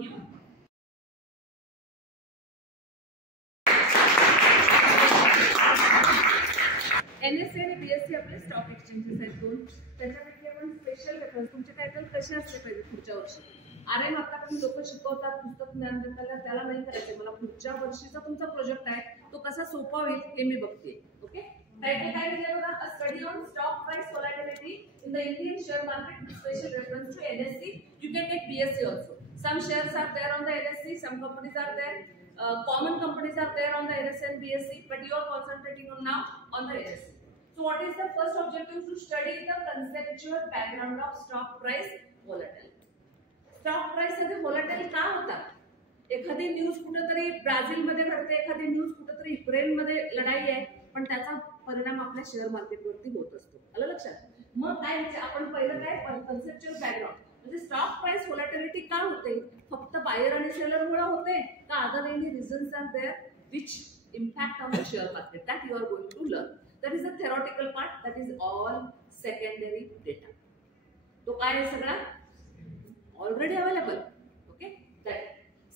you. NSE आणि BSE आपले stock exchanges आहेत दोन. त्याच्यापैकी आपण स्पेशल रेफरन्स तुमचे टायटल कसे असले पाहिजे पुढच्या वर्षी. RM आपल्याकडून लोक शिकवतात, पुस्तक ज्ञान देतात, त्याला नाही करायचं. मला पुढच्या वर्षीचा तुमचा प्रोजेक्ट आहे तो कसा सोपा होईल हे मी बघते. ओके, टायटल काय दिले बघा, a study on stock price volatility in the Indian share market with special reference to NSE. You can take BSE also. Some shares are there on the NSE, some companies are there. Common companies are there on the NSE and BSE, but you are concentrating on now on the NSE. So what is the first objective? To study the conceptual background of stock price volatility. Stock price मध्ये volatile का होतात? एखादी news कुठेतरी Brazil मध्ये घडते, एखादी news कुठेतरी Ukraine मध्ये लढाई आहे, पण त्याचा परिणाम आपल्या शेअर मार्केटवरती होत असतो. आलं लक्षात? मग काय आपण पहिलं काय कन्सेप्च्युअल बॅकग्राऊंड म्हणजे स्टॉक प्राइस व्होलॅटिलिटी का होते? फक्त बायर आणि सेलर मुळे होते का other any reasons are there which impact on the share market? That you are going to learn. That is a theoretical part, that is all secondary data. तो काय आहे सगळा already available. Okay,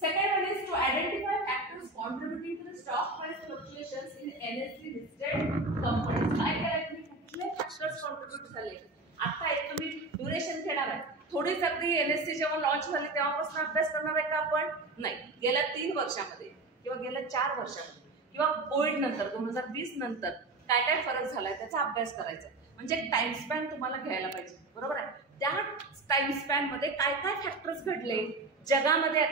second one is to identify factors contributing to the stock price fluctuations in NSE listed companies. काय करायचं? कुठले factors contribute झाले? आता एक तुम्ही ड्युरेशन घेणार आहे, थोडीच अगदी NSE जेव्हा लॉन्च झाली तेव्हापासून अभ्यास करणार आहे का आपण? नाही, गेल्या 3 वर्षामध्ये किंवा गेल्या 4 वर्षामध्ये किंवा कोविड नंतर 2020 नंतर काय काय फरक झालाय त्याचा अभ्यास करायचा. म्हणजे टाइम स्पॅन तुम्हाला घ्यायला पाहिजे, बरोबर आहे? त्या टाइम स्पॅन मध्ये काय काय फॅक्टर्स घडले जगामध्ये,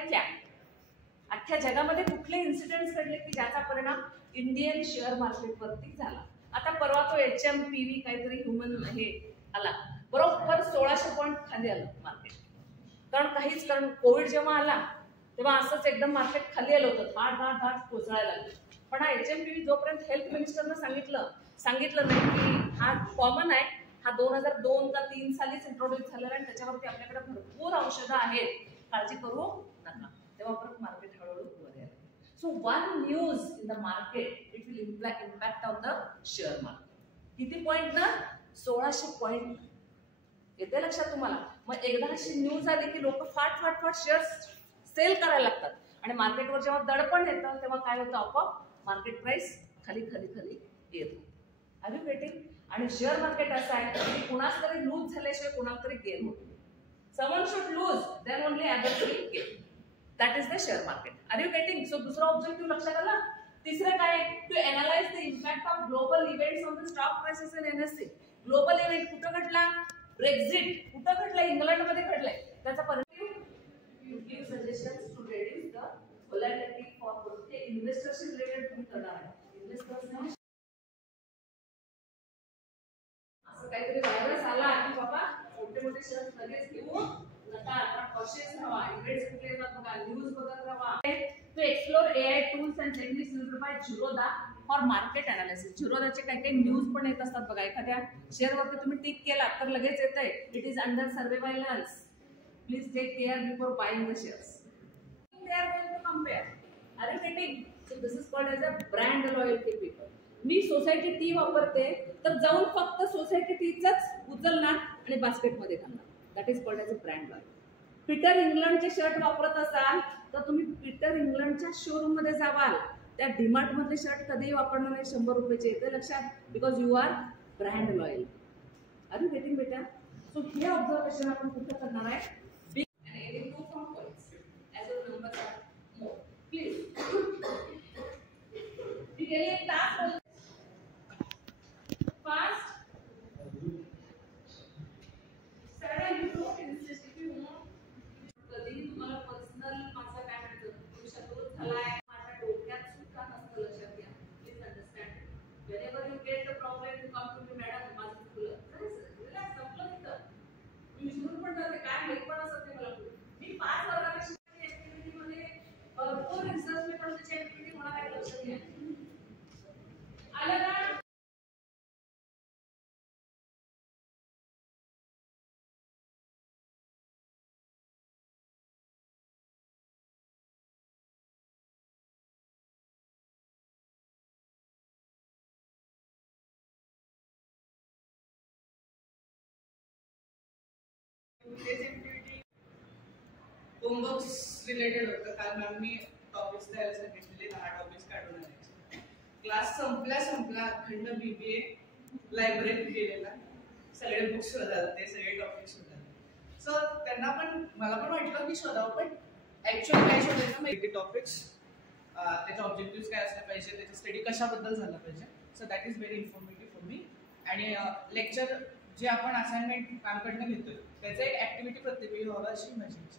अख्ख्या जगामध्ये कुठले इन्सिडेंट्स घडले की ज्याचा परिणाम इंडियन शेअर मार्केटवरती झाला. आता परवा तो HMPV काहीतरी ह्युमन हे आला, बरोबर 1600 पॉईंट खाली आलं मार्केट. कारण कोविड जेव्हा आला तेव्हा असंच एकदम मार्केट खाली आलं होतं, धाड कोसळायला लागलं. पण हा HMPV जोपर्यंत हेल्थ मिनिस्टरनं सांगितलं नाही की हा कॉमन आहे, हा 2002 का 3 सालीच इंट्रोड्यूस झालेला आणि त्याच्यावरती आपल्याकडे भरपूर औषधं आहेत, काळजी करू नका, तेव्हा परत मार्केट हळूहळू वर यायला. So one news in the market it will impact on the share market. किती पॉईंट ना? 1600 पॉईंट. येते लक्षात तुम्हाला? मग एकदा अशी न्यूज आली की लोक फाट शेअर सेल करायला लागतात आणि मार्केटवर जेव्हा दडपण येतं तेव्हा काय होतं? आपोआप मार्केट प्राइस खाली येतो. Are you getting? आणि शेअर मार्केट असं आहे की कुणाच तरी लूज झाल्याशिवाय कुणाला तरी गेन होतो. Someone should lose, then only others will gain. That is the share market. Are you getting? So दूसरा ऑब्जेक्टिव्ह लक्षात आला. तिसरं काय? To analyze the impact of global events on the stock prices in NSE. Global event कुठं घडला? Brexit कुठं घडलं? इंग्लंडमध्ये घडलंय. त्याचा परिणाम give suggestions to reduce the volatility for ते इन्व्हेस्टर्सशी रिलेटेड तुम्ही करणार आहे. इन्व्हेस्टर्सना असं काहीतरी व्हायरस आला की बाबा मोठे शेअर्स लगेच घेऊ नका, कॉशियस राहा. इव्हेंट्स कुठले येतात बघा, न्यूज बघत राहा. To explore AI tools and techniques used by Zerodha for market analysis. झिरोदाचे काही न्यूज पण येत असतात बघा. एखाद्या शेअरवरती तुम्ही टिक केला तर लगेच येतंय it is under surveillance, please take care before buying the shares. They are going to compare. Are you getting? So this is called as a brand loyalty people. मी सोसायटी टी वापरते तर जाऊन फक्त society टीचाच उचलणार आणि बास्केटमध्ये घालणार. That is called as a brand loyalty. Peter इंग्लंडचे शर्ट वापरत असाल तर तुम्ही पीटर इंग्लंडच्या शोरूम मध्ये जावाल, त्या डीमार्ट मधले शर्ट कधीही वापरणार नाही 100 रुपयाचे. येते लक्षात? Because you are brand loyal. Are you getting बेटा? सो हे ऑब्झर्वेशन आपण कुठं करणार आहे? प्लीज एक तास फास्ट सरळ यू इन्सिस्ट इफ यू कधी तुम्हाला पर्सनल माझा काय म्हणतो शत्रू झालाय माझ्या डोक्यात सुद्धा नसतं. लक्षात घ्या. Please understand. Whenever you get the problem you come to me madam माझं चुकलं. रिलॅक्स, संपलं तिथं. मी विसरून पण जाते काय माहित पण असत ते मला. मी 5 वर्गाला शिकलेली ऍक्टिव्हिटी मध्ये भरपूर रिसर्च पेपर त्याची ऍक्टिव्हिटी होणार आहे. लक्षात घ्या. आलं का? होमवर्क्स रिलेटेड होतं. काल मॅमनी टॉपिक्स द्यायला सांगितलेले, 10 टॉपिक्स काढून आणायचे. क्लास संपला अखंड BBA लायब्ररीत गेलेला, सगळे बुक्स शोधायला, सगळे टॉपिक्स शोधायला. सो त्यांना पण मला पण वाटलं की शोधावं, पण ऍक्च्युअली काय शोधायचं माहिती टॉपिक्स, त्याचे ऑब्जेक्टिव्ह काय असले पाहिजे, त्याचा स्टडी कशाबद्दल झाला पाहिजे. So that is very informative for me. आणि लेक्चर जे आपण असाइनमेंट कामकडनं घेतोय त्याचं एक ऍक्टिव्हिटी प्रत्येक वेळी व्हावं अशी माझी इच्छा.